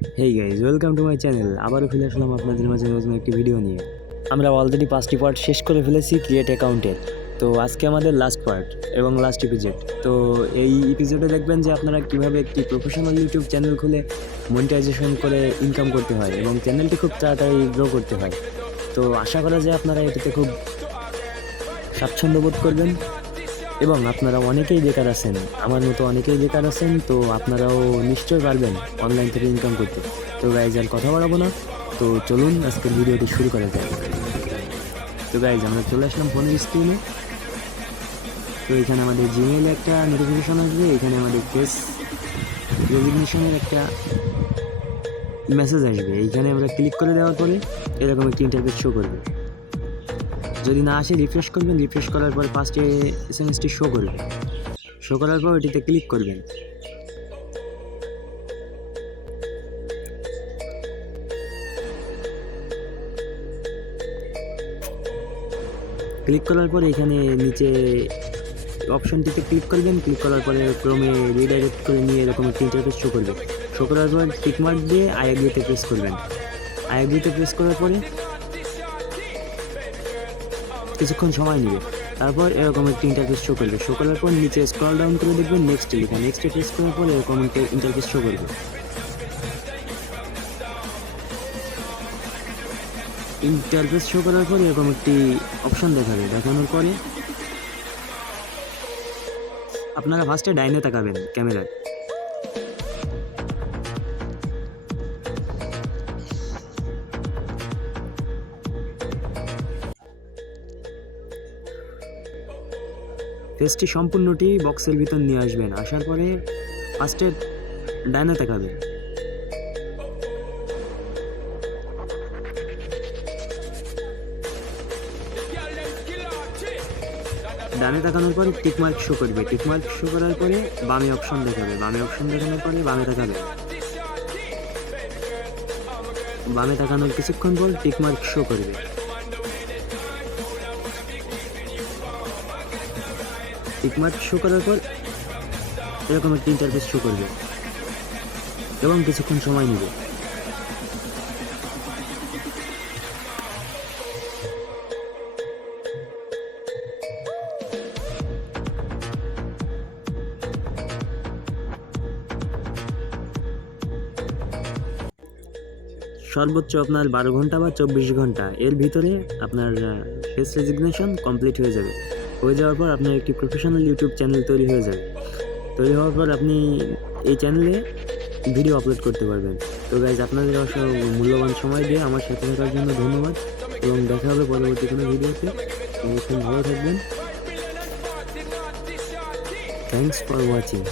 Hey guys, welcome to my channel. আবারও ফিরে আসলাম আপনাদের মাঝে নতুন একটি ভিডিও নিয়ে। আমরা অলরেডি 5টি পার্ট শেষ করে ফেলেছি ক্রিয়েট অ্যাকাউন্টের। তো আজকে আমাদের লাস্ট পার্ট এবং লাস্ট এপিসোড। তো এই এপিসোডে দেখবেন যে আপনারা কীভাবে একটি প্রফেশনাল ইউটিউব চ্যানেল খুলে মনিটাইজেশন করে ইনকাম করতে হয় এবং চ্যানেলটি খুব তাড়াতাড়ি গ্রো করতে হয়। তো আশা করা যায় আপনারা এটাতে খুব স্বাচ্ছন্দ্য বোধ করবেন এবং আপনারা অনেকেই বেকার আছেন, আমার মতো অনেকেই বেকার আছেন। তো আপনারাও নিশ্চয়ই পারবেন অনলাইন থেকে ইনকাম করতে। তো গাইজ, আর কথা বাড়াবো না, তো চলুন আজকের ভিডিওটি শুরু করা যায়। তো গাইজ, আমরা চলে আসলাম ফোনের স্ক্রিনে। তো এখানে আমাদের জিমেইলে একটা নোটিফিকেশন আসবে, এখানে আমাদের ফেস রেজিগনেশনের একটা মেসেজ আসবে। এইখানে আমরা ক্লিক করে দেওয়ার পরে এরকম একটি ইন্টারফেস শো করবে। যদি না আসে রিফ্রেশ করবেন, রিফ্রেশ করার পর ফার্স্টে এসএমএসটি শো করবে। শো করার পর এটিতে ক্লিক করবেন। ক্লিক করার পরে এখানে নিচে অপশনটিতে ক্লিক করবেন। ক্লিক করার পরে ক্রমে রিডাইরেক্ট করে নিয়ে এরকম একটি ইন্টারফেস শো করবে। শো করার পর টিকমার্ক দিয়ে আই এগ্রিতে প্রেস করবেন। আই এগ্রিতে প্রেস করার পরে কিছুক্ষণ সময় নেবে, তারপর এরকম একটি ইন্টারফেস শো করবে। শো করার পর নিচে স্ক্রল ডাউন করে দেখবেন নেক্সট লেখা, নেক্সটে প্রেস করার পর এরকম একটা ইন্টারফেস শো করবে। ইন্টারফেস শো করার পর এরকম একটি অপশন দেখাবে। দেখানোর পরে আপনারা ফার্স্টে ডাইনে তাকাবেন ক্যামেরায়। ফেসটি সম্পূর্ণটি বক্সের ভিতর নিয়ে আসবেন। আসার পরে ফার্স্টে ডাইনে তাকাবেন। ডানে তাকানোর পরে টিকমার্ক শো করবে। টিকমার্ক শো করার পরে বামে অপশন দেখাবে। বামে অপশন দেখানোর পরে বামে তাকাবে। বামে তাকানোর কিছুক্ষণ পর টিকমার্ক শো করবে। টিকমার্ক শো করার পর এরকম একটি ইন্টারফেস শো করবে এবং কিছুক্ষণ সময় নেবে। সর্বোচ্চ আপনার 12 ঘন্টা বা 24 ঘন্টা এর ভিতরে আপনার ফেস রেজিগনেশন কমপ্লিট হয়ে যাবে। হয়ে যাওয়ার পর আপনার একটি প্রফেশনাল ইউটিউব চ্যানেল তৈরি হয়ে যাবে। তৈরি হওয়ার পর আপনি এই চ্যানেলে ভিডিও আপলোড করতে পারবেন। তো গাইজ, আপনাদের মূল্যবান সময় দিয়ে আমার সাথে থাকার জন্য ধন্যবাদ এবং দেখা হবে পরবর্তী কোনো ভিডিওতে। ততক্ষণ ভালো থাকবেন। Thanks for watching.